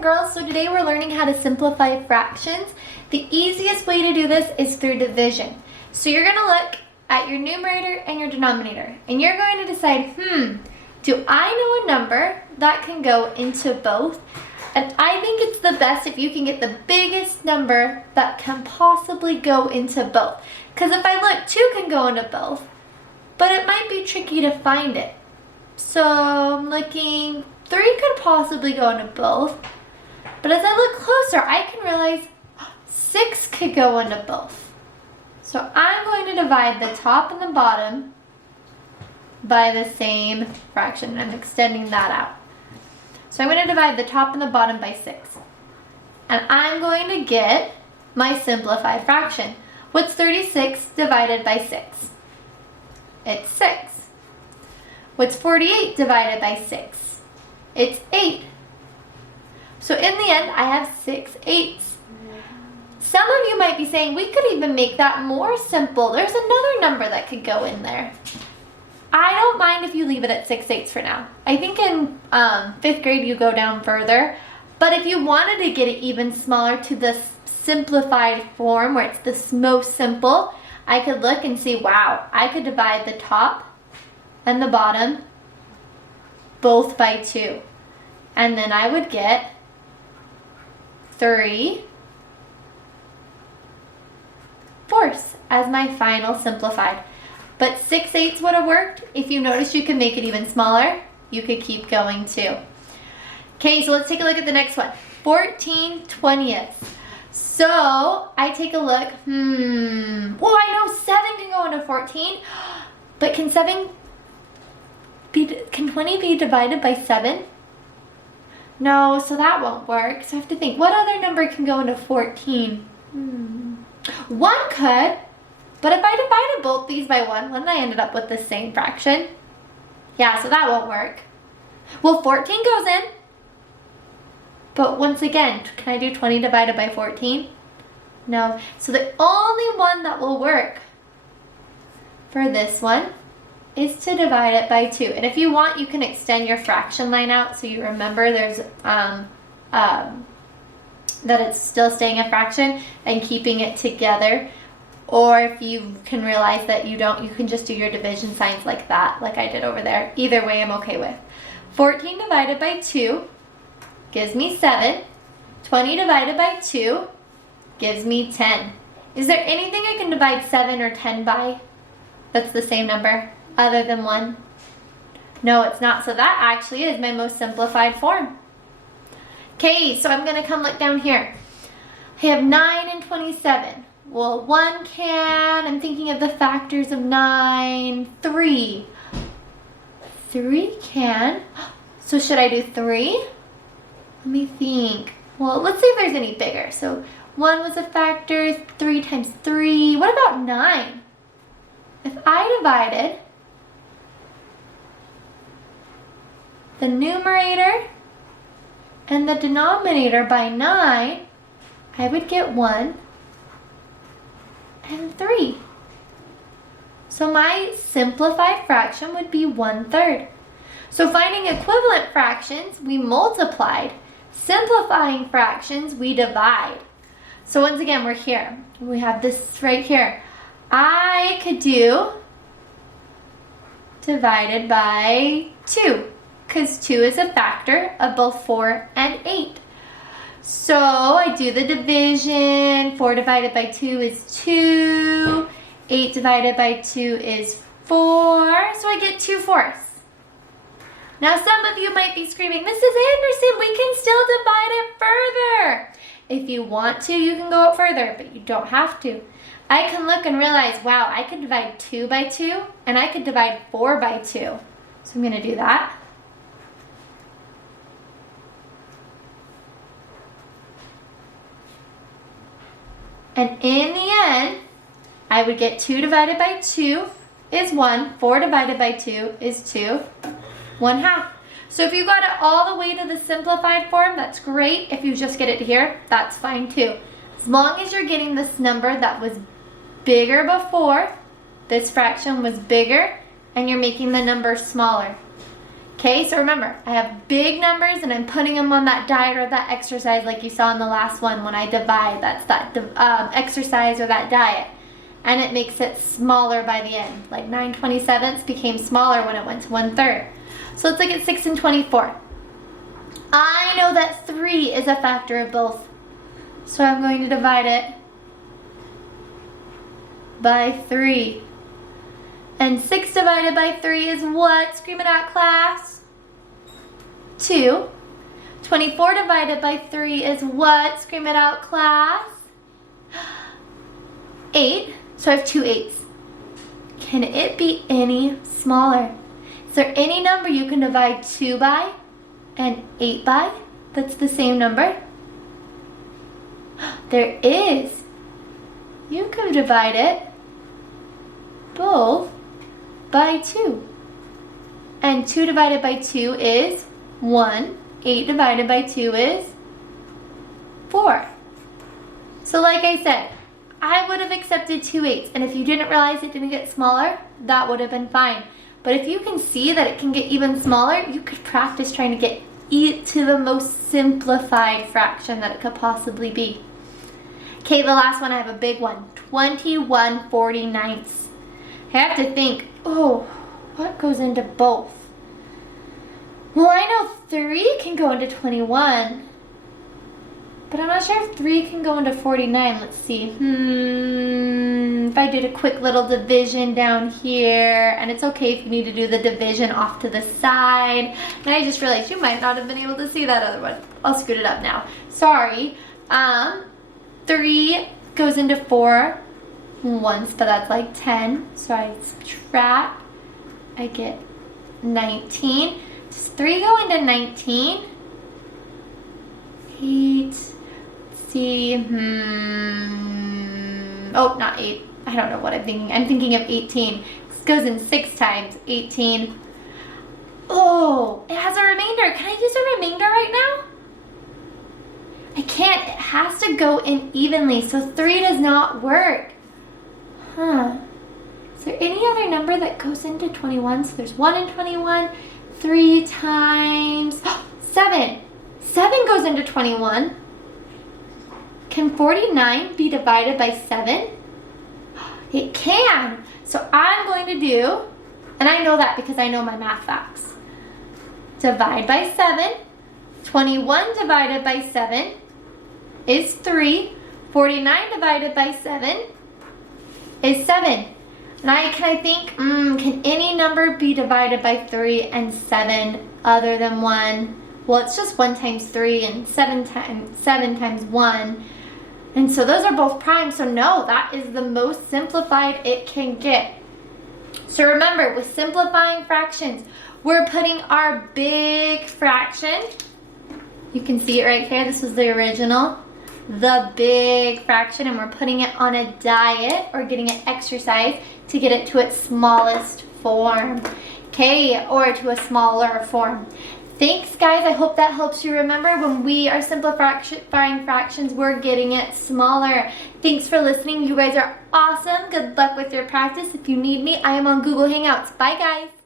and girls. So today we're learning how to simplify fractions. The easiest way to do this is through division. So you're going to look at your numerator and your denominator, and you're going to decide, do I know a number that can go into both? And I think it's the best if you can get the biggest number that can possibly go into both. Because if I look, 2 can go into both, but it might be tricky to find it. So I'm looking, 3 could possibly go into both. But as I look closer, I can realize 6 could go into both. So I'm going to divide the top and the bottom by the same fraction. I'm extending that out. So I'm going to divide the top and the bottom by 6. And I'm going to get my simplified fraction. What's 36 divided by 6? It's 6. What's 48 divided by 6? It's 8. So in the end, I have 6 eighths. Some of you might be saying, we could even make that more simple. There's another number that could go in there. I don't mind if you leave it at 6 eighths for now. I think in 5th grade you go down further. But if you wanted to get it even smaller to the simplified form where it's the most simple, I could look and see, wow, I could divide the top and the bottom both by 2. And then I would get 3/4 as my final simplified. But 6 eighths would have worked. If you notice, you can make it even smaller. You could keep going too. Okay, so let's take a look at the next one. 14/20. So I take a look. Well, I know 7 can go into 14, but can 20 be divided by 7? No, so that won't work. So I have to think, what other number can go into 14? 1 could. But if I divided both these by 1, wouldn't I ended up with the same fraction? Yeah, so that won't work. Well, 14 goes in. But once again, can I do 20 divided by 14? No. So the only one that will work for this one is to divide it by 2. And if you want, you can extend your fraction line out so you remember there's that it's still staying a fraction and keeping it together. Or if you can realize that you don't, you can just do your division signs like that, like I did over there. Either way, I'm okay with. 14 divided by 2 gives me 7. 20 divided by 2 gives me 10. Is there anything I can divide 7 or 10 by that's the same number other than 1? No, it's not. So that actually is my most simplified form. Okay, so I'm going to come look down here. I have 9 and 27. Well, 1 can, I'm thinking of the factors of 9, 3. 3 can. So should I do 3? Let me think. Well, let's see if there's any bigger. So 1 was a factor, 3 times 3. What about 9? If I divided the numerator and the denominator by 9, I would get 1 and 3. So my simplified fraction would be 1/3. So finding equivalent fractions, we multiplied. Simplifying fractions, we divide. So once again, we're here. We have this right here. I could do divided by 2, because 2 is a factor of both 4 and 8. So I do the division. 4 divided by 2 is 2. 8 divided by 2 is 4. So I get 2/4. Now some of you might be screaming, Mrs. Anderson, we can still divide it further. If you want to, you can go up further, but you don't have to. I can look and realize, wow, I could divide 2 by 2, and I could divide 4 by 2. So I'm going to do that. And in the end, I would get 2 divided by 2 is 1. 4 divided by 2 is 2. 1/2. So if you got it all the way to the simplified form, that's great. If you just get it here, that's fine too. As long as you're getting this number that was bigger before, this fraction was bigger, and you're making the number smaller. Okay, so remember, I have big numbers and I'm putting them on that diet or that exercise like you saw in the last one when I divide. That's that exercise or that diet. And it makes it smaller by the end. Like 9/27 became smaller when it went to 1/3. So let's look at 6 and 24. I know that 3 is a factor of both. So I'm going to divide it by 3. And 6 divided by 3 is what? Scream it out, class. 2. 24 divided by 3 is what? Scream it out, class. 8. So I have 2 8s. Can it be any smaller? Is there any number you can divide 2 by and 8 by that's the same number? There is. You could divide it both by 2. And 2 divided by 2 is 1. 8 divided by 2 is 4. So like I said, I would have accepted 2 8s, and if you didn't realize it didn't get smaller, that would have been fine. But if you can see that it can get even smaller, you could practice trying to get it to the most simplified fraction that it could possibly be. Okay, the last one, I have a big one. 21/49. I have to think, oh, what goes into both? Well, I know 3 can go into 21. But I'm not sure if 3 can go into 49. Let's see. If I did a quick little division down here, and it's okay if you need to do the division off to the side. And I just realized you might not have been able to see that other one. I'll scoot it up now. Sorry. 3 goes into 4 once, but that's like 10. So I subtract. I get 19. Does 3 go into 19? 8. See, oh, not 8. I don't know what I'm thinking. I'm thinking of 18. This goes in 6 times. 18. Oh, it has a remainder. Can I use a remainder right now? I can't. It has to go in evenly, so 3 does not work. Is there any other number that goes into 21? So there's 1 in 21. 3 times 7. 7 goes into 21. Can 49 be divided by 7? It can. So I'm going to do, and I know that because I know my math facts. Divide by 7. 21 divided by 7 is 3. 49 divided by 7 is 7. And can I think, can any number be divided by 3 and 7 other than 1? Well, it's just 1 times 3 and 7 times 1. And so those are both prime. So no, that is the most simplified it can get. So remember, with simplifying fractions, we're putting our big fraction. You can see it right here. This was the original. The big fraction, and we're putting it on a diet or getting an exercise to get it to its smallest form. Okay, or to a smaller form. Thanks, guys. I hope that helps you remember when we are simplifying fractions, we're getting it smaller. Thanks for listening. You guys are awesome. Good luck with your practice. If you need me, I am on Google Hangouts. Bye, guys.